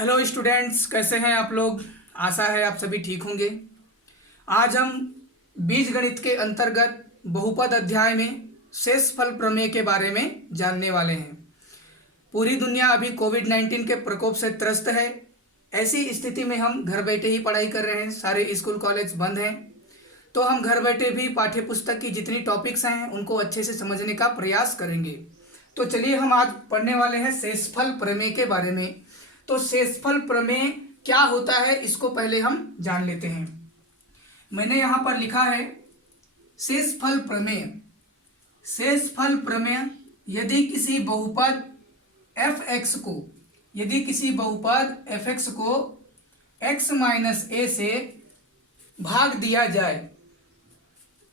Hello students, कैसे हैं आप लोग। आशा है आप सभी ठीक होंगे। आज हम बीजगणित के अंतर्गत बहुपद अध्याय में शेषफल प्रमेय के बारे में जानने वाले हैं। पूरी दुनिया अभी कोविड-19 के प्रकोप से त्रस्त है। ऐसी स्थिति में हम घर बैठे ही पढ़ाई कर रहे हैं, सारे स्कूल कॉलेज बंद हैं, तो हम घर बैठे भी पाठ्य पुस्तक की जितनी टॉपिक्स हैं उनको अच्छे से समझने का प्रयास करेंगे। तो चलिए हम आज पढ़ने वाले हैं शेषफल प्रमेय के बारे में। तो शेषफल प्रमेय क्या होता है इसको पहले हम जान लेते हैं। मैंने यहाँ पर लिखा है शेषफल प्रमेय। शेषफल प्रमेय यदि किसी बहुपद f(x) को x माइनस a से भाग दिया जाए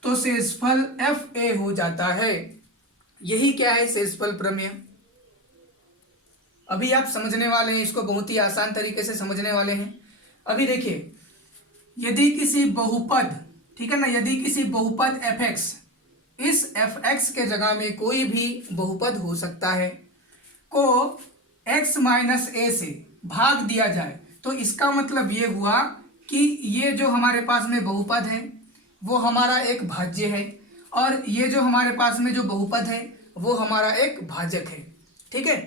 तो शेषफल fa हो जाता है। यही क्या है शेषफल प्रमेय। अभी आप समझने वाले हैं, इसको बहुत ही आसान तरीके से समझने वाले हैं। अभी देखिए, यदि किसी बहुपद, ठीक है ना, यदि किसी बहुपद fx, इस fx के जगह में कोई भी बहुपद हो सकता है को x माइनस a से भाग दिया जाए तो इसका मतलब ये हुआ कि ये जो हमारे पास में बहुपद है वो हमारा एक भाज्य है और ये जो हमारे पास में जो बहुपद है वो हमारा एक भाजक है। ठीक है,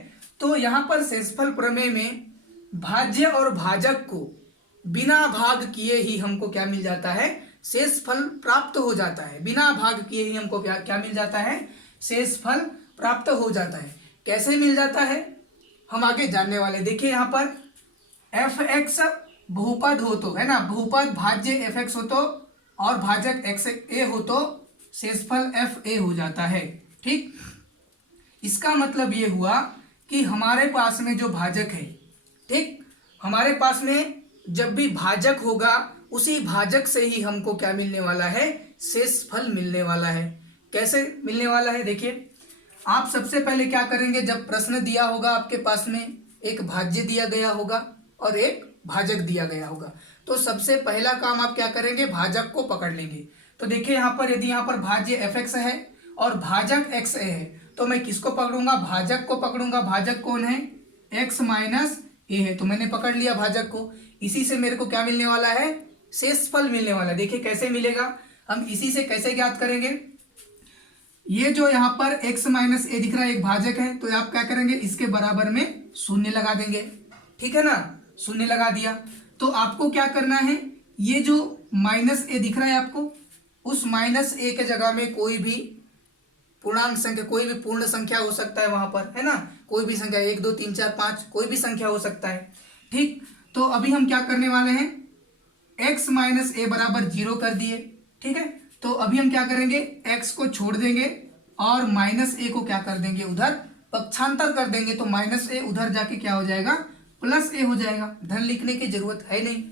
तो यहाँ पर शेषफल प्रमेय में भाज्य और भाजक को बिना भाग किए ही हमको क्या मिल जाता है, शेषफल प्राप्त हो जाता है। बिना भाग किए ही हमको क्या मिल जाता है, शेषफल प्राप्त हो जाता है। कैसे मिल जाता है हम आगे जानने वाले। देखिए यहाँ पर fx बहुपद हो तो, है ना, बहुपद भाज्य fx हो तो और भाजक xa हो तो शेषफल fa हो जाता है। ठीक, इसका मतलब ये हुआ कि हमारे पास में जो भाजक है, ठीक, हमारे पास में जब भी भाजक होगा उसी भाजक से ही हमको क्या मिलने वाला है, शेषफल मिलने वाला है। कैसे मिलने वाला है देखिए, आप सबसे पहले क्या करेंगे, जब प्रश्न दिया होगा आपके पास में एक भाज्य दिया गया होगा और एक भाजक दिया गया होगा, तो सबसे पहला काम आप क्या करेंगे, भाजक को पकड़ लेंगे। तो देखिए यहाँ पर, यदि यहाँ पर भाज्य fx है और भाजक xa है तो मैं किसको पकड़ूंगा, भाजक को पकड़ूंगा। भाजक कौन है, x माइनस a है, तो मैंने पकड़ लिया भाजक को। इसी से मेरे को क्या मिलने वाला है, शेषफल मिलने वाला है। देखिए कैसे मिलेगा, हम इसी से कैसे ज्ञात करेंगे। ये जो यहाँ पर x माइनस a दिख रहा है एक भाजक है, तो आप क्या करेंगे, इसके बराबर में शून्य लगा देंगे। ठीक है ना, शून्य लगा दिया तो आपको क्या करना है, ये जो माइनस a दिख रहा है आपको, उस माइनस a के जगह में कोई भी पूर्णांक संख्या, कोई भी पूर्ण संख्या हो सकता है वहां पर, है ना, कोई भी संख्या 1 2 3 4 5 कोई भी संख्या हो सकता है। ठीक, तो अभी हम क्या करने वाले हैं, x माइनस a बराबर 0 कर दिए। ठीक है, तो अभी हम क्या करेंगे, x को छोड़ देंगे और माइनस a को क्या कर देंगे, उधर पक्षांतर कर देंगे। तो माइनस a उधर जाके क्या हो जाएगा, प्लस a हो जाएगा। धन लिखने की जरूरत है नहीं,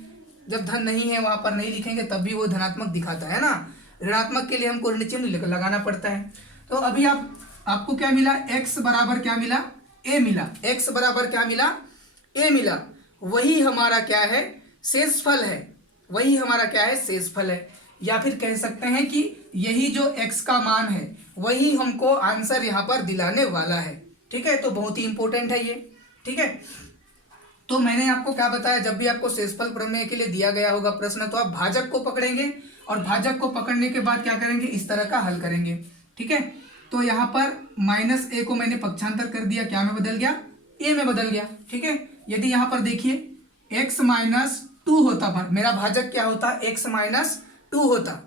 जब धन नहीं है वहां पर नहीं लिखेंगे तब भी वो धनात्मक दिखाता है ना। ऋणात्मक के लिए हमको ऋण चिन्ह लगाना पड़ता है। तो अभी आपको क्या मिला, x बराबर क्या मिला, a मिला। x बराबर क्या मिला, a मिला। वही हमारा क्या है, शेषफल है। वही हमारा क्या है, शेषफल है। या फिर कह सकते हैं कि यही जो x का मान है वही हमको आंसर यहाँ पर दिलाने वाला है। ठीक है, तो बहुत ही इंपॉर्टेंट है ये। ठीक है, तो मैंने आपको क्या बताया, जब भी आपको शेषफल प्रमेय के लिए दिया गया होगा प्रश्न तो आप भाजक को पकड़ेंगे और भाजक को पकड़ने के बाद क्या करेंगे, इस तरह का हल करेंगे। ठीक है, तो यहाँ पर माइनस a को मैंने पक्षांतर कर दिया, क्या में बदल गया, a में बदल गया। ठीक है, यदि यहाँ पर देखिए x माइनस 2 होता, मेरा भाजक क्या होता, x माइनस 2 होता।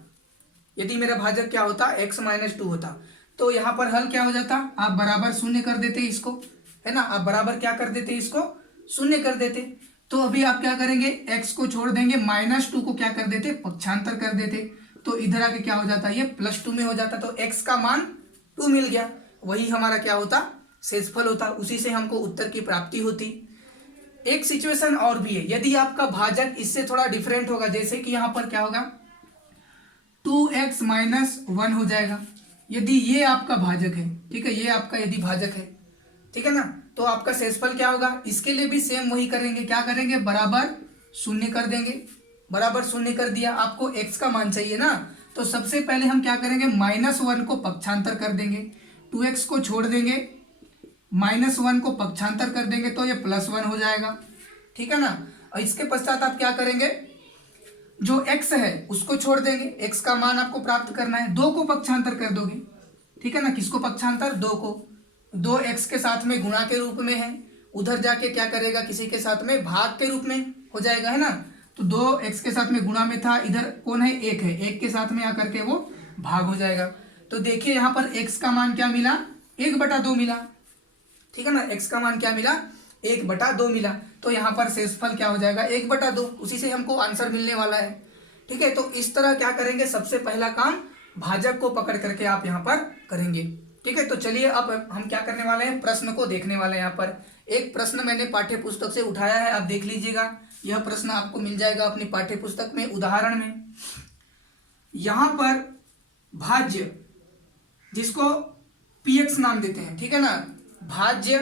यदि मेरा भाजक क्या होता, x माइनस 2 होता, तो यहाँ पर हल क्या हो जाता, आप बराबर शून्य कर देते इसको, है ना, आप बराबर क्या कर देते, इसको शून्य कर देते। तो अभी आप क्या करेंगे, x को छोड़ देंगे, माइनस 2 को क्या कर देते, पक्षांतर कर देते, तो इधर आके क्या हो जाता, ये +2 में हो जाता। तो x का मान 2 मिल गया, वही हमारा क्या होता, शेषफल होता। उसी से हमको उत्तर की प्राप्ति होती। एक सिचुएशन और भी है, यदि आपका भाजक इससे थोड़ा डिफरेंट होगा, जैसे कि यहाँ पर क्या होगा, 2x माइनस 1 हो जाएगा। यदि ये आपका भाजक है, ठीक है, ये आपका यदि भाजक है, ठीक है ना, तो आपका शेषफल क्या होगा, इसके लिए भी सेम वही करेंगे। क्या करेंगे, बराबर शून्य कर देंगे। बराबर शून्य कर दिया, आपको x का मान चाहिए ना, तो सबसे पहले हम क्या करेंगे, -1 को पक्षांतर कर देंगे, 2x को छोड़ देंगे, -1 को पक्षांतर कर देंगे तो ये +1 हो जाएगा। ठीक है ना। और इसके पश्चात आप क्या करेंगे, जो x है उसको छोड़ देंगे, x का मान आपको प्राप्त करना है, 2 को पक्षांतर कर दोगे, ठीक है ना। किसको पक्षांतर, 2 को, 2x के साथ में गुणा के रूप में है, उधर जाके क्या करेगा, किसी के साथ में भाग के रूप में हो जाएगा, है ना। तो 2x के साथ में गुणा में था, इधर कौन है, 1 है, 1 के साथ में आकर के वो भाग हो जाएगा। तो देखिए यहाँ पर x का मान क्या मिला, 1/2 मिला, ठीक है ना। x का मान क्या मिला, 1/2 मिला। तो यहाँ पर शेषफल क्या हो जाएगा, 1/2, उसी से हमको आंसर मिलने वाला है, ठीक है। तो इस तरह क्या करेंगे, सबसे पहला काम भाजक को पकड़ करके आप यहाँ पर करेंगे, ठीक है। तो चलिए अब हम क्या करने वाले हैं, प्रश्न को देखने वाले हैं। यहाँ पर एक प्रश्न मैंने पाठ्य पुस्तक से उठाया है, आप देख लीजिएगा। यह प्रश्न आपको मिल जाएगा अपनी पाठ्य पुस्तक में, उदाहरण में। यहाँ पर भाज्य, जिसको px नाम देते हैं, ठीक है ना, भाज्य,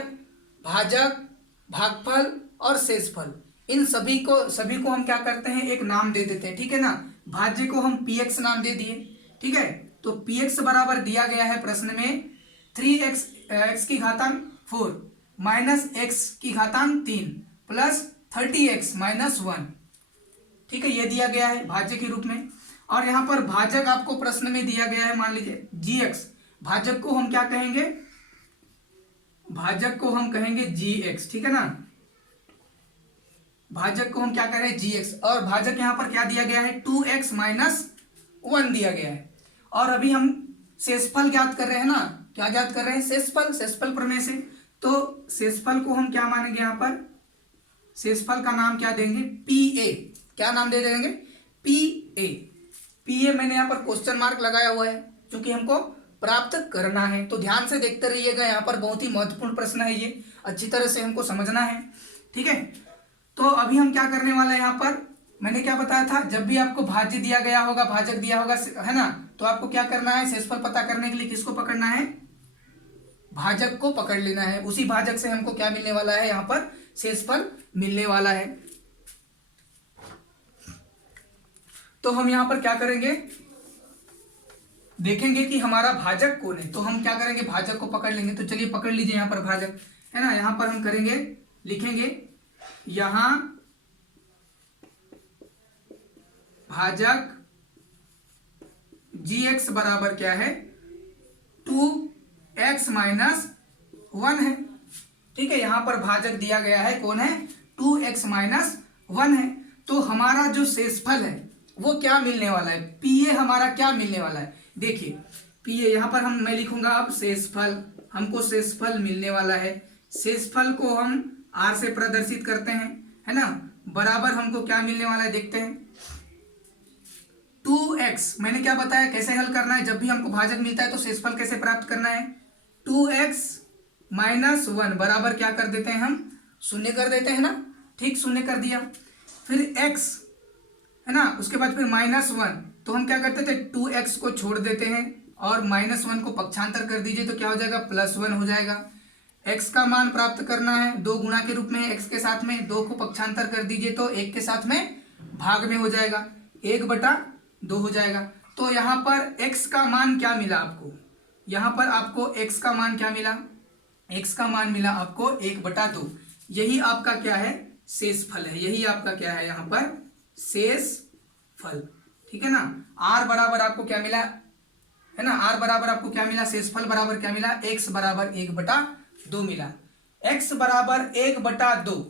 भाजक, भागफल और शेषफल, इन सभी को हम क्या करते हैं, एक नाम दे देते हैं, ठीक है ना। भाज्य को हम px नाम दे दिए, ठीक है। तो px बराबर दिया गया है प्रश्न में 3x x की घातांक 4 माइनस x की घातांक 3 प्लस 30x माइनस 1, ठीक है, ये दिया गया है भाज्य के रूप में। और यहाँ पर भाजक आपको प्रश्न में दिया गया है, मान लीजिए gx, भाजक को हम क्या कहेंगे, भाजक को हम कहेंगे gx, ठीक है ना। भाजक को हम क्या करें, gx, और भाजक यहाँ पर क्या दिया गया है, 2x माइनस 1 दिया गया है। और अभी हम शेषफल ज्ञात कर रहे हैं ना, क्या ज्ञात कर रहे हैं, शेषफल, शेषफल प्रमेय से। तो शेषफल को हम क्या मानेंगे, यहाँ पर शेषफल का नाम क्या देंगे, pa, क्या नाम दे देंगे, pa मैंने यहाँ पर क्वेश्चन मार्क लगाया हुआ है, क्योंकि हमको प्राप्त करना है। तो ध्यान से देखते रहिएगा, यहाँ पर बहुत ही महत्वपूर्ण प्रश्न है, ये अच्छी तरह से हमको समझना है, ठीक है। तो अभी हम क्या करने वाले हैं, यहाँ पर मैंने क्या बताया था, जब भी आपको भाज्य दिया गया होगा, भाजक दिया होगा, है ना, तो आपको क्या करना है, शेषफल पता करने के लिए किसको पकड़ना है, भाजक को पकड़ लेना है। उसी भाजक से हमको क्या मिलने वाला है, यहाँ पर शेषफल मिलने वाला है। तो हम यहाँ पर क्या करेंगे, देखेंगे कि हमारा भाजक कौन है। तो हम क्या करेंगे, भाजक को पकड़ लेंगे। तो चलिए पकड़ लीजिए यहाँ पर भाजक, है ना। यहाँ पर हम करेंगे, लिखेंगे यहां भाजक gx बराबर क्या है, 2x माइनस 1 है, ठीक है। यहां पर भाजक दिया गया है, कौन है, 2x माइनस 1 है। तो हमारा जो शेषफल है वो क्या मिलने वाला है, pa हमारा क्या मिलने वाला है, देखिए pa यहां पर मैं लिखूंगा अब शेषफल, हमको शेषफल मिलने वाला है। शेषफल को हम r से प्रदर्शित करते हैं, है ना, बराबर हमको क्या मिलने वाला है, देखते हैं 2x। मैंने क्या बताया, कैसे हल करना है, जब भी हमको भाजक मिलता है तो शेषफल कैसे प्राप्त करना है, 2x माइनस 1 बराबर क्या कर देते हैं, हम शून्य कर देते हैं ना, ठीक, शून्य कर दिया। फिर x, है ना, उसके बाद फिर -1, तो हम क्या करते थे, 2x को छोड़ देते हैं और -1 को पक्षांतर कर दीजिए, तो क्या हो जाएगा, +1 हो जाएगा। x का मान प्राप्त करना है, 2 गुणा के रूप में x के साथ में, 2 को पक्षांतर कर दीजिए तो 1 के साथ में भाग में हो जाएगा, 1/2 हो जाएगा। तो यहाँ पर x का मान क्या मिला आपको, यहाँ पर आपको x का मान क्या मिला, x का मान मिला आपको 1/2। यही आपका क्या है, शेषफल है, यही आपका क्या है, यहाँ पर शेषफल, ठीक है ना। r बराबर आपको क्या मिला, है ना, r बराबर आपको क्या मिला, शेषफल बराबर क्या मिला, x बराबर 1/2 मिला, x बराबर 1/2,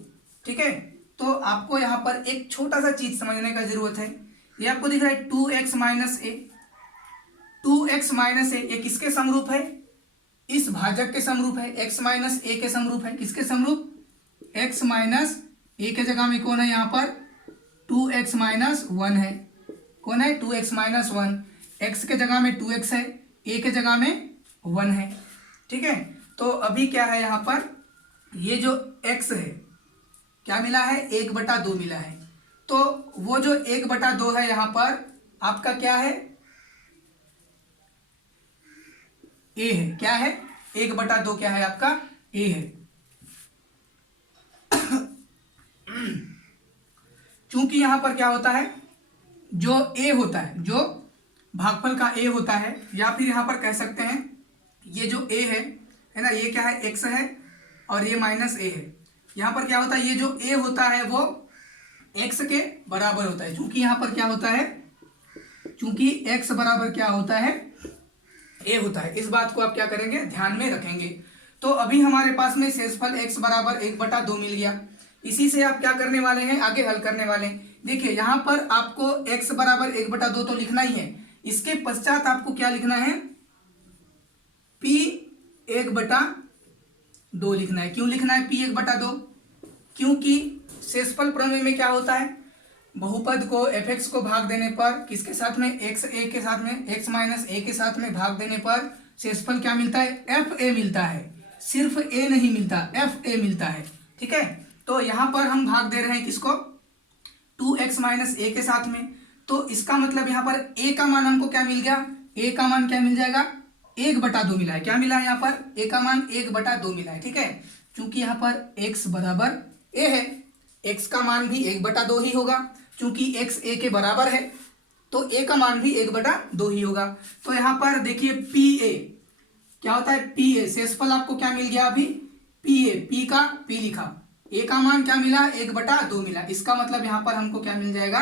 ठीक है। तो आपको यहाँ पर एक छोटा सा चीज समझने का जरूरत है, ये आपको दिख रहा है 2x माइनस ए, 2x माइनस ए, ये किसके समरूप है, इस भाजक के समरूप है, x माइनस ए के समरूप है, किसके समरूप, x माइनस ए के जगह में कौन है, यहाँ पर 2x माइनस 1 है, कौन है, 2x माइनस 1, x के जगह में 2x है, a के जगह में 1 है, ठीक है। तो अभी क्या है, यहाँ पर ये जो x है क्या मिला है, 1/2 मिला है। तो वो जो 1/2 है यहाँ पर आपका क्या है, a है, क्या है, 1/2 क्या है आपका, a है। चूंकि यहां पर क्या होता है, जो a होता है, जो भागफल का a होता है, या फिर यहां पर कह सकते हैं ये जो a है ना, ये क्या है, x है और ये -a है। यहाँ पर क्या होता है, ये जो ए होता है वो एक्स के बराबर होता है, क्योंकि यहाँ पर क्या होता है, चूंकि एक्स बराबर क्या होता है, ए होता है। इस बात को आप क्या करेंगे, ध्यान में रखेंगे। तो अभी हमारे पास में शेषफल x बराबर 1/2 मिल गया। इसी से आप क्या करने वाले हैं, आगे हल करने वाले हैं। देखिए यहाँ पर आपको x बराबर 1/2 तो लिखना ही है, इसके पश्चात आपको क्या लिखना है, p 1/2 लिखना है। क्यों लिखना है p 1/2? क्योंकि शेषफल प्रमेय में क्या होता है, बहुपद को fx को भाग देने पर किसके साथ में, x a के साथ में, x माइनस a के साथ में भाग देने पर शेषफल क्या मिलता है, fa मिलता है। सिर्फ a नहीं मिलता, fa मिलता है। ठीक है, तो यहां पर हम भाग दे रहे हैं किसको, 2x माइनस a के साथ में। तो इसका मतलब यहाँ पर a का मान हमको क्या मिल गया, a का मान क्या मिल जाएगा, 1/2 मिला है। क्या मिला है यहाँ पर, a का मान 1/2 मिला है। ठीक है, क्योंकि यहाँ पर x बराबर a है, x का मान भी 1/2 ही होगा, क्योंकि x a के बराबर है तो a का मान भी 1/2 ही होगा। तो यहाँ पर देखिए pa क्या होता है, pa शेषफल आपको क्या मिल गया अभी, pa, p का p लिखा, a का मान क्या मिला, 1/2 मिला। इसका मतलब यहाँ पर हमको क्या मिल जाएगा,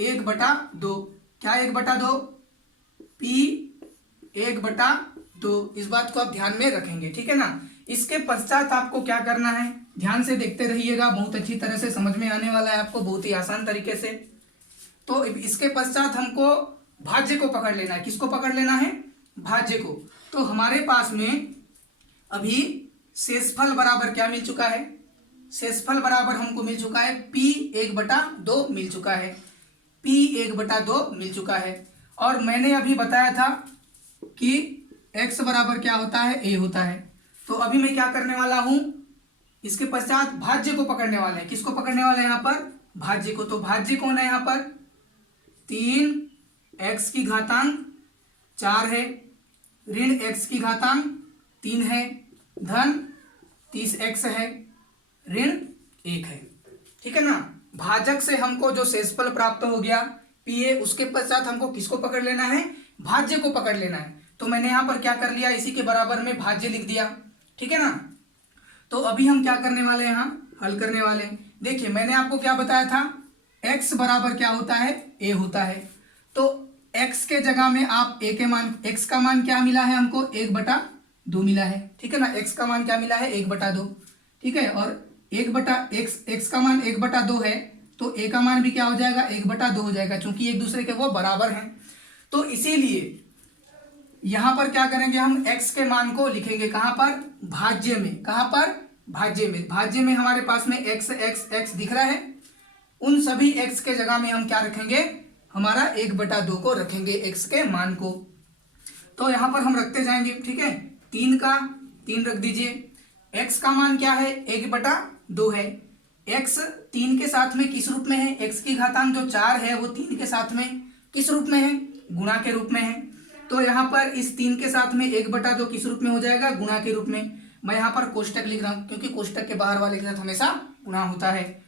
1/2। क्या 1/2, p 1/2। इस बात को आप ध्यान में रखेंगे, ठीक है ना। इसके पश्चात आपको क्या करना है, ध्यान से देखते रहिएगा, बहुत अच्छी तरह से समझ में आने वाला है आपको, बहुत ही आसान तरीके से। तो इसके पश्चात हमको भाज्य को पकड़ लेना है। किसको पकड़ लेना है, भाज्य को। तो हमारे पास में अभी शेषफल बराबर क्या मिल चुका है, शेषफल बराबर हमको मिल चुका है p 1/2 मिल चुका है, p 1/2 मिल चुका है। और मैंने अभी बताया था कि x बराबर क्या होता है, a होता है। तो अभी मैं क्या करने वाला हूं, इसके पश्चात भाज्य को पकड़ने वाले हैं। किसको पकड़ने वाले हैं यहाँ पर, भाज्य को। तो भाज्य कौन है यहाँ पर, 3x की घातांक 4 है, ऋण x की घातांक 3 है, धन 30x है, ऋण 1 है। ठीक है ना। भाजक से हमको जो शेषफल प्राप्त हो गया pa, उसके पश्चात हमको किसको पकड़ लेना है, भाज्य को पकड़ लेना है। तो मैंने यहाँ पर क्या कर लिया, इसी के बराबर में भाज्य लिख दिया। ठीक है ना। तो अभी हम क्या करने वाले हैं, यहाँ हल करने वाले हैं। देखिए मैंने आपको क्या बताया था, x बराबर क्या होता है, a होता है। तो x के जगह में आप a के मान, x का मान क्या मिला है हमको, 1/2 मिला है। ठीक है ना, x का मान क्या मिला है, 1/2। ठीक है, और x का मान 1/2 है तो a का मान भी क्या हो जाएगा, 1/2 हो जाएगा, क्योंकि एक दूसरे के वो बराबर हैं। तो इसीलिए यहां पर क्या करेंगे, हम x के मान को लिखेंगे कहां पर, भाज्य में। कहां पर, भाज्य में। भाज्य में हमारे पास में x x x दिख रहा है, उन सभी x के जगह में हम क्या रखेंगे, हमारा 1/2 को रखेंगे, x के मान को। तो यहां पर हम रखते जाएंगे। ठीक है, 3 का 3 रख दीजिए, x का मान क्या है, 1/2 है। x 3 के साथ में किस रूप में है, x की घातांक जो 4 है वो 3 के साथ में किस रूप में है, गुणा के रूप में है। तो यहाँ पर इस 3 के साथ में 1/2 किस रूप में हो जाएगा, गुणा के रूप में। मैं यहाँ पर कोष्टक लिख रहा हूँ, क्योंकि कोष्टक के बाहर वाले के साथ हमेशा गुणा होता है।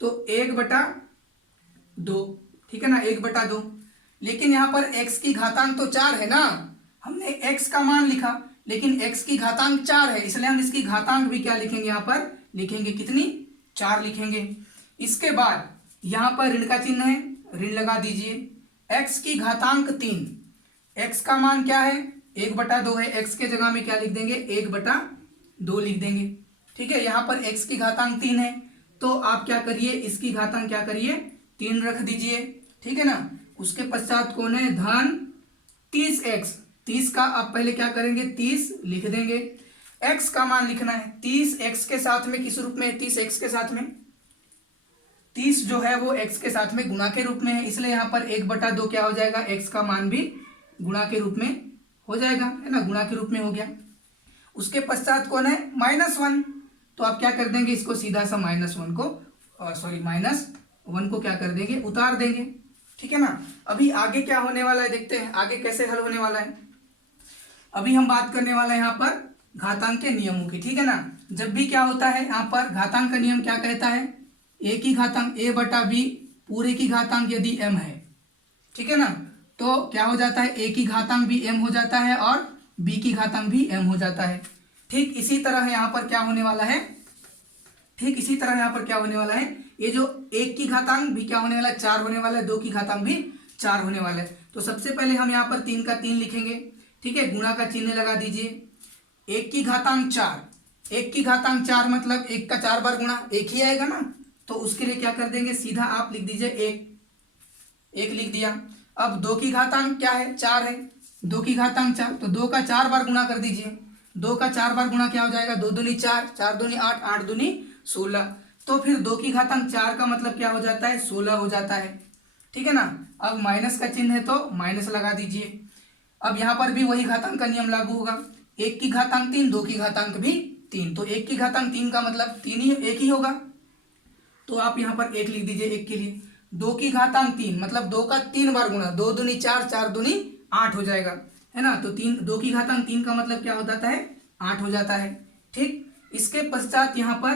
तो 1/2, ठीक है ना, 1/2। लेकिन यहाँ पर x की घातांक तो 4 है ना, हमने x का मान लिखा, लेकिन x की घातांक 4 है, इसलिए हम इसकी घातांक भी क्या लिखेंगे, यहाँ पर लिखेंगे कितनी, 4 लिखेंगे। इसके बाद यहाँ पर ऋण का चिन्ह है, ऋण लगा दीजिए। x की घातांक 3, x का मान क्या है, 1/2 है, x के जगह में क्या लिख देंगे, 1/2 लिख देंगे। ठीक है, यहाँ पर x की घातांक 3 है, तो आप क्या करिए, इसकी घातांक क्या करिए, 3 रख दीजिए। ठीक है ना। उसके पश्चात कौन है, धन 30x, 30 का आप पहले क्या करेंगे, 30 लिख देंगे। x का मान लिखना है, 30x के साथ में किस रूप में, 30x के साथ में, 30 जो है वो x के साथ में गुणा के रूप में है, इसलिए यहाँ पर 1/2 क्या हो जाएगा, x का मान भी गुणा के रूप में हो जाएगा, है ना, गुणा के रूप में हो गया। उसके पश्चात कौन है, -1, तो आप क्या कर देंगे, इसको सीधा सा -1 को, सॉरी -1 को क्या कर देंगे, उतार देंगे। ठीक है ना। अभी आगे क्या होने वाला है, देखते हैं आगे कैसे हल होने वाला है। अभी हम बात करने वाले हैं यहाँ पर घातांक के नियमों की। ठीक है ना। जब भी क्या होता है, यहाँ पर घातांक का नियम क्या कहता है, a की घातांक a/b पूरे की घातांक यदि m है, ठीक है ना, तो क्या हो जाता है, a की घातांक भी m हो जाता है और b की घातांक भी m हो जाता है। ठीक इसी तरह यहाँ पर क्या होने वाला है, ठीक इसी तरह यहाँ पर क्या होने वाला है, ये जो 1 की घातांक भी क्या होने वाला है, 4 होने वाला है, 2 की घातांक भी 4 होने वाला है। तो सबसे पहले हम यहाँ पर 3 का 3 लिखेंगे, ठीक है, गुणा का चिन्ह लगा दीजिए। 1 की घातांक 4, 1 की घातांक 4 मतलब 1 का 4 बार गुणा 1 ही आएगा ना, तो उसके लिए क्या कर देंगे, सीधा आप लिख दीजिए 1 लिख दिया। अब 2 की घातांक क्या है, 4 है, 2 की घातांक 4, तो 2 का 4 बार गुणा कर दीजिए। 2 का 4 बार गुणा क्या हो जाएगा, 2 दूनी 4, 4 दूनी 8, 8 दूनी 16। तो फिर 2 की घातांक 4 का मतलब क्या हो जाता है, 16 हो जाता है, ठीक है ना। अब माइनस का चिन्ह है तो माइनस लगा दीजिए। अब यहाँ पर भी वही घातांक का नियम लागू होगा, 1 की घातांक 3, 2 की घातांक भी 3, तो 1 की घातांक 3 का मतलब 3 ही 1 ही होगा, तो आप यहाँ पर 1 लिख दीजिए 1 के लिए। 2 की घातांक 3 मतलब 2 का 3 बार गुणा, 2 दूनी 4, 4 दूनी 8 हो जाएगा, है ना। तो 2 की घातांक 3 का मतलब क्या हो जाता है, 8 हो जाता है, ठीक। इसके पश्चात यहाँ पर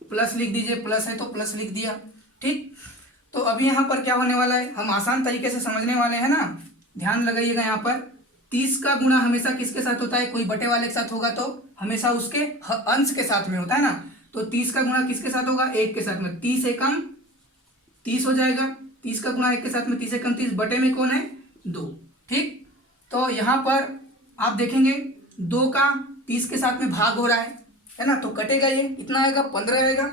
प्लस लिख दीजिए, प्लस है तो प्लस लिख दिया, ठीक। तो अभी यहाँ पर क्या होने वाला है, हम आसान तरीके से समझने वाले हैं ना, ध्यान लगाइएगा। यहाँ पर 30 का गुणा हमेशा किसके साथ होता है, कोई बटे वाले के साथ होगा तो हमेशा उसके अंश के साथ में होता है ना। तो 30 का गुणा किसके साथ होगा, 1 के साथ में, 30 एकम 30 हो जाएगा। 30 का गुणा 1 के साथ में, 30 एकम 30, बटे में कौन है, 2, ठीक। तो यहाँ पर आप देखेंगे 2 का 30 के साथ में भाग हो रहा है ना, तो कटेगा, ये कितना आएगा, 15 आएगा,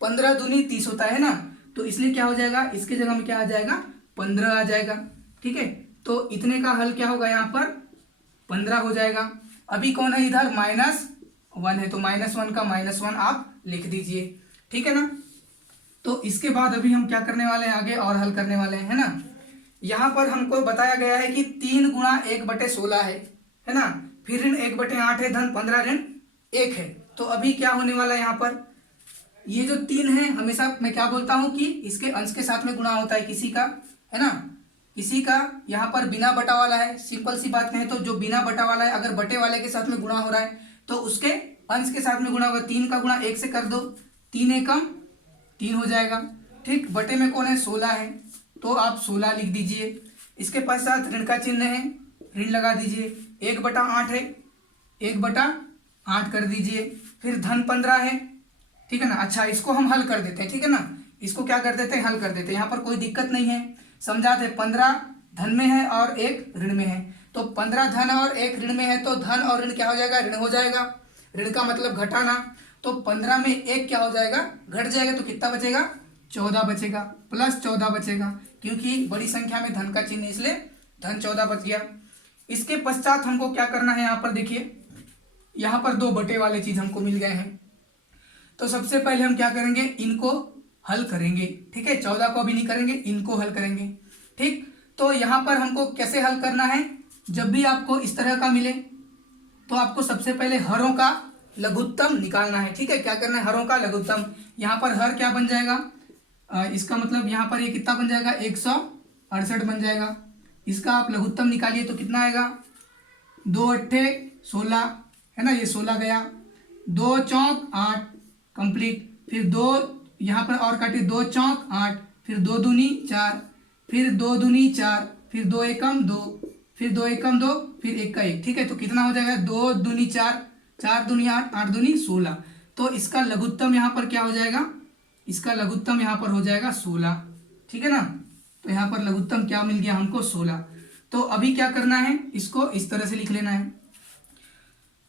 15 दूनी 30 होता है ना, तो इसलिए क्या हो जाएगा, इसके जगह में क्या आ जाएगा, 15 आ जाएगा, ठीक है। तो इतने का हल क्या होगा, यहाँ पर 15 हो जाएगा। अभी कौन है इधर, -1 है, तो -1 का -1 आप लिख दीजिए, ठीक है ना। तो इसके बाद अभी हम क्या करने वाले हैं, आगे और हल करने वाले हैं, है ना। यहाँ पर हमको बताया गया है कि 3 गुणा 1/16 है ना, फिर ऋण 1/8 है, धन 15 ऋण 1 है। तो अभी क्या होने वाला है, यहाँ पर ये जो 3 है, हमेशा मैं क्या बोलता हूँ कि इसके अंश के साथ में गुणा होता है किसी का, है ना, किसी का। यहाँ पर बिना बटा वाला है, सिंपल सी बात कहें तो जो बिना बटा वाला है, अगर बटे वाले के साथ में गुणा हो रहा है तो उसके अंश के साथ में गुणा होगा। 3 का गुणा 1 से कर दो, 3 एकम 3 हो जाएगा, ठीक। बटे में कौन है, 16 है, तो आप 16 लिख दीजिए। इसके पश्चात ऋण का चिन्ह है, ऋण लगा दीजिए। 1/8 है, 1/8 कर दीजिए, फिर धन 15 है, ठीक है ना। अच्छा, इसको हम हल कर देते हैं, ठीक है ना, इसको क्या कर देते हैं, हल कर देते हैं। यहाँ पर कोई दिक्कत नहीं है, समझाते। 15 धन में है और 1 ऋण में है, तो 15 धन और 1 ऋण में है, तो धन और ऋण क्या हो जाएगा, ऋण हो जाएगा। ऋण का मतलब घटाना, तो 15 में 1 क्या हो जाएगा, घट जाएगा, तो कितना बचेगा, 14 बचेगा, प्लस 14 बचेगा, क्योंकि बड़ी संख्या में धन का चिन्ह, इसलिए धन 14 बच गया। इसके पश्चात हमको क्या करना है, यहाँ पर देखिए, यहाँ पर 2 बटे वाले चीज हमको मिल गए हैं, तो सबसे पहले हम क्या करेंगे, इनको हल करेंगे, ठीक है। 14 को भी नहीं करेंगे, इनको हल करेंगे, ठीक। तो यहाँ पर हमको कैसे हल करना है, जब भी आपको इस तरह का मिले तो आपको सबसे पहले हरों का लघुत्तम निकालना है, ठीक है। क्या करना है, हरों का लघुत्तम। यहाँ पर हर क्या बन जाएगा, इसका मतलब यहाँ पर ये कितना बन जाएगा, 168 बन जाएगा। इसका आप लघुत्तम निकालिए तो कितना आएगा, 2 अट्ठे 16, है ना, ये 16 गया, 2 चौक 8 कंप्लीट, फिर 2 यहाँ पर और काटिए, 2 चौक 8, फिर 2 दूनी 4, फिर 2 दूनी 4, फिर 2 एकम 2, फिर 2 एकम 2, फिर 1 का 1, ठीक है। तो कितना हो जाएगा, 2 दूनी 4, 4 दूनी 8, 8 दूनी 16। तो इसका लघुत्तम यहाँ पर क्या हो जाएगा, इसका लघुत्तम यहाँ पर हो जाएगा 16, ठीक है ना। तो यहाँ पर लघुत्तम क्या मिल गया हमको, 16। तो अभी क्या करना है, इसको इस तरह से लिख लेना है।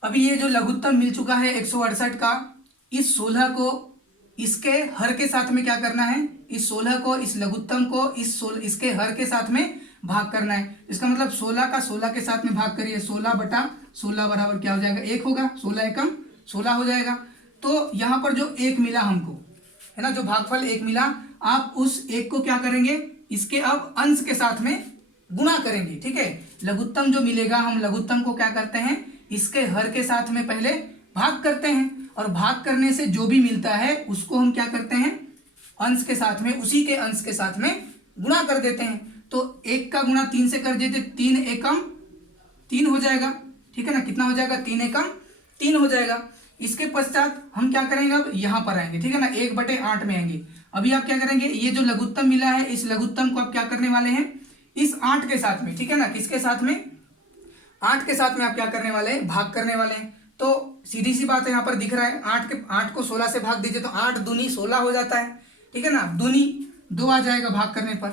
अभी ये जो लघुत्तम मिल चुका है 168 का, इस 16 को इसके हर के साथ में क्या करना है, इस 16 को, इस लघुत्तम को इसके हर के साथ में भाग करना है। इसका मतलब 16 का 16 के साथ में भाग करिए, 16/16 बराबर क्या हो जाएगा, 1 होगा, 16 एकम 16 हो जाएगा। तो यहाँ पर जो 1 मिला हमको, है ना, जो भागफल 1 मिला, आप उस 1 को क्या करेंगे, इसके अब अंश के साथ में गुणा करेंगे, ठीक है। लघुत्तम जो मिलेगा, हम लघुत्तम को क्या करते हैं, इसके हर के साथ में पहले भाग करते हैं, और भाग करने से जो भी मिलता है उसको हम क्या करते हैं, अंश के साथ में, उसी के अंश के साथ में गुणा कर देते हैं। तो 1 का गुणा 3 से कर देते, 3 एकम 3 हो जाएगा, ठीक है ना। कितना हो जाएगा, 3 एकम 3 हो जाएगा। इसके पश्चात हम क्या करेंगे, अब यहाँ पर आएंगे, ठीक है ना, 1/8 में आएंगे। अभी आप क्या करेंगे, ये जो लघुत्तम मिला है, इस लघुत्तम को आप क्या करने वाले हैं, इस 8 के साथ में, ठीक है ना, किसके साथ में, 8 के साथ में आप क्या करने वाले हैं, भाग करने वाले हैं। तो सीधी सी बात है, यहाँ पर दिख रहा है 8 को 16 से भाग दीजिए तो 8 दूनी 16 हो जाता है, ठीक है ना। दूनी 2 आ जाएगा भाग करने पर,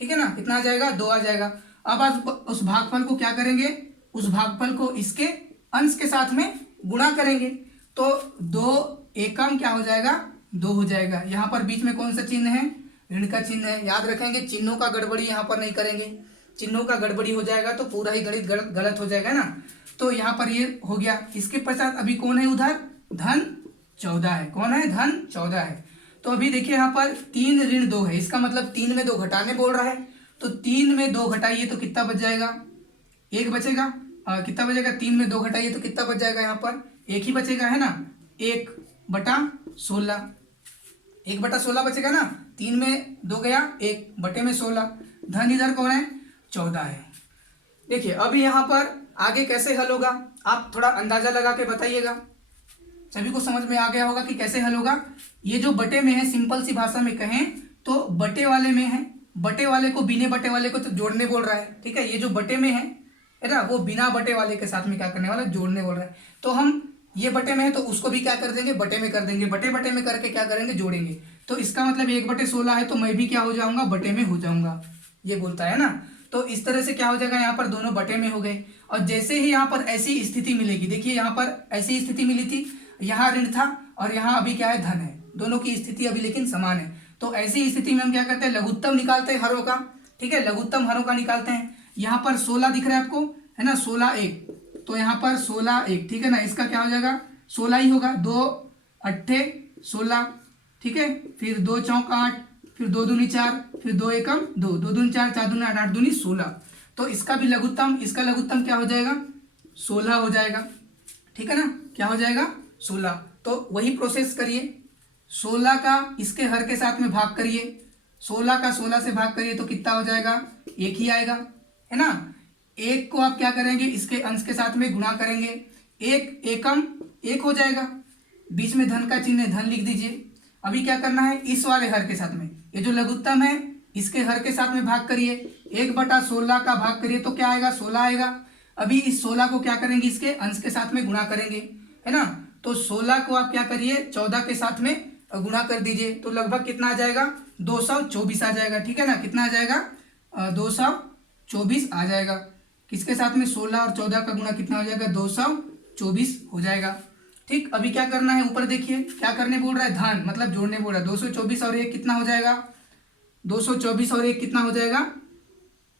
ठीक है ना। कितना आ जाएगा? 2 आ जाएगा। अब आप उस भागफल को क्या करेंगे? उस भागफल को इसके अंश के साथ में गुणा करेंगे तो 2 एकम क्या हो जाएगा? 2 हो जाएगा। यहाँ पर बीच में कौन सा चिन्ह है? ऋण का चिन्ह है। याद रखेंगे, चिन्हों का गड़बड़ी यहाँ पर नहीं करेंगे। चिन्हों का गड़बड़ी हो जाएगा तो पूरा ही गणित गलत हो जाएगा ना। तो यहाँ पर ये हो गया। इसके पश्चात अभी कौन है उधर? धन 14 है। कौन है? धन 14 है। तो अभी देखिए यहाँ पर 3 ऋण 2 है, इसका मतलब 3 में 2 घटाने बोल रहा है। तो 3 में 2 घटाइए तो कितना बच जाएगा? 1 बचेगा। कितना बचेगा? 3 में 2 घटाइए तो कितना बच जाएगा? यहाँ पर 1 ही बचेगा, है ना। 1/16, 1/16 बचेगा ना। 3 में 2 गया, 1 बटे में 16। धन इधर कौन है? 14 है। देखिए अभी यहाँ पर आगे कैसे हल होगा, आप थोड़ा अंदाजा लगा के बताइएगा। सभी को समझ में आ गया होगा कि कैसे हल होगा। ये जो बटे में है, सिंपल सी भाषा में कहें तो बटे वाले में है, बटे वाले को बिना बटे वाले को तो जोड़ने बोल रहा है, ठीक है। ये जो बटे में है ना, वो बिना बटे वाले के साथ में क्या करने वाला? जोड़ने बोल रहा है। तो हम ये बटे में है तो उसको भी क्या कर देंगे? बटे में कर देंगे। बटे बटे में करके क्या करेंगे? जोड़ेंगे। तो इसका मतलब 1/16 है तो मैं भी क्या हो जाऊंगा? बटे में हो जाऊंगा, ये बोलता है ना। तो इस तरह से क्या हो जाएगा? यहाँ पर दोनों बटे में हो गए। और जैसे ही यहाँ पर ऐसी स्थिति मिलेगी, देखिए यहाँ पर ऐसी स्थिति मिली थी, यहाँ ऋण था और यहाँ अभी क्या है? धन है। दोनों की स्थिति अभी लेकिन समान है। तो ऐसी स्थिति में हम क्या करते हैं? लघुत्तम निकालते हैं हरों का, ठीक है। लघुत्तम हरों का निकालते हैं। यहाँ पर 16 दिख रहा है आपको, है ना। 16 1, तो यहाँ पर 16 1, ठीक है ना। इसका क्या हो जाएगा? 16 ही होगा। 2 अट्ठे 16, ठीक है। फिर 2 चौक 8, फिर 2 दूनी 4, फिर 2 एकम 2, 2 दूनी 4, 4 दूनी 8, 8 दूनी 16। तो इसका भी लघुत्तम, इसका लघुत्तम क्या हो जाएगा? 16 हो जाएगा, ठीक है ना। क्या हो जाएगा? 16। तो वही प्रोसेस करिए, 16 का इसके हर के साथ में भाग करिए, 16 का 16 से भाग करिए तो कितना हो जाएगा? 1 ही आएगा, है ना। 1 को आप क्या करेंगे? इसके अंश के साथ में गुणा करेंगे। 1 एकम 1 हो जाएगा। बीच में धन का चिन्ह है, धन लिख दीजिए। अभी क्या करना है? इस वाले हर के साथ में, ये जो लघुत्तम है इसके हर के साथ में भाग करिए। 1/16 का भाग करिए तो क्या आएगा? 16 आएगा। अभी इस 16 को क्या करेंगे? इसके अंश के साथ में गुणा करेंगे, है ना। तो 16 को आप क्या करिए? 14 के साथ में गुणा कर दीजिए तो लगभग कितना आ जाएगा? 224 आ जाएगा, ठीक है ना। कितना आ जाएगा? 224 आ जाएगा। किसके साथ में? 16 और 14 का गुणा कितना हो जाएगा? 224 हो जाएगा, ठीक। अभी क्या करना है? ऊपर देखिए क्या करने बोल रहा है? धन, मतलब जोड़ने बोल रहा है। 224 और 1 कितना हो जाएगा? 224 और 1 कितना हो जाएगा?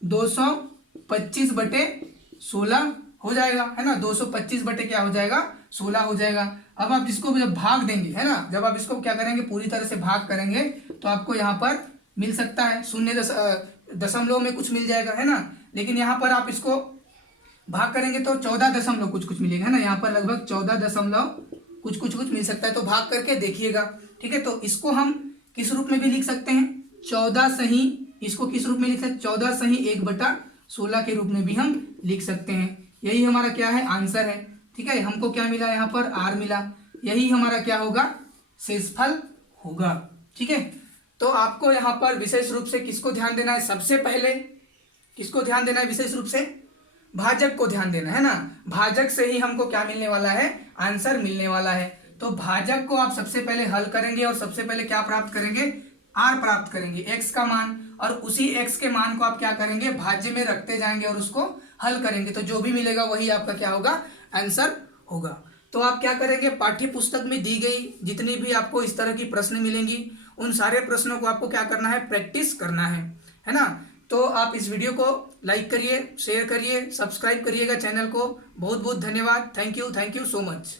225/16 हो जाएगा, है ना। 225 बटे क्या हो जाएगा? 16 हो जाएगा। अब आप इसको जब भाग देंगे, है ना, जब आप इसको क्या करेंगे? पूरी तरह से भाग करेंगे तो आपको यहाँ पर मिल सकता है 0 में कुछ मिल जाएगा, है ना। लेकिन यहाँ पर आप इसको भाग करेंगे तो 14 दशमलव कुछ मिलेगा, है ना। यहाँ पर लगभग 14 दशमलव कुछ मिल सकता है। तो भाग करके देखिएगा, ठीक है। तो इसको हम किस रूप में भी लिख सकते हैं? 14 सही, इसको किस रूप में लिख सकते हैं? 14 सही 1/16 के रूप में भी हम लिख सकते हैं। यही हमारा क्या है? आंसर है, ठीक है। हमको क्या मिला? यहाँ पर R मिला। यही हमारा क्या होगा? शेषफल होगा, ठीक है। तो आपको यहाँ पर विशेष रूप से किसको ध्यान देना है? सबसे पहले किसको ध्यान देना है? विशेष रूप से भाजक को ध्यान देना है ना। भाजक से ही हमको क्या मिलने वाला है? आंसर मिलने वाला है। तो भाजक को आप सबसे पहले हल करेंगे और सबसे पहले क्या प्राप्त करेंगे? R प्राप्त करेंगे, x का मान। और उसी x के मान को आप क्या करेंगे? भाज्य में रखते जाएंगे और उसको हल करेंगे। तो जो भी मिलेगा वही आपका क्या होगा? आंसर होगा। तो आप क्या करेंगे? पाठ्य पुस्तक में दी गई जितनी भी आपको इस तरह की प्रश्न मिलेंगी उन सारे प्रश्नों को आपको क्या करना है? प्रैक्टिस करना है ना। तो आप इस वीडियो को लाइक करिए, शेयर करिए, सब्सक्राइब करिएगा चैनल को। बहुत बहुत धन्यवाद। Thank you so much.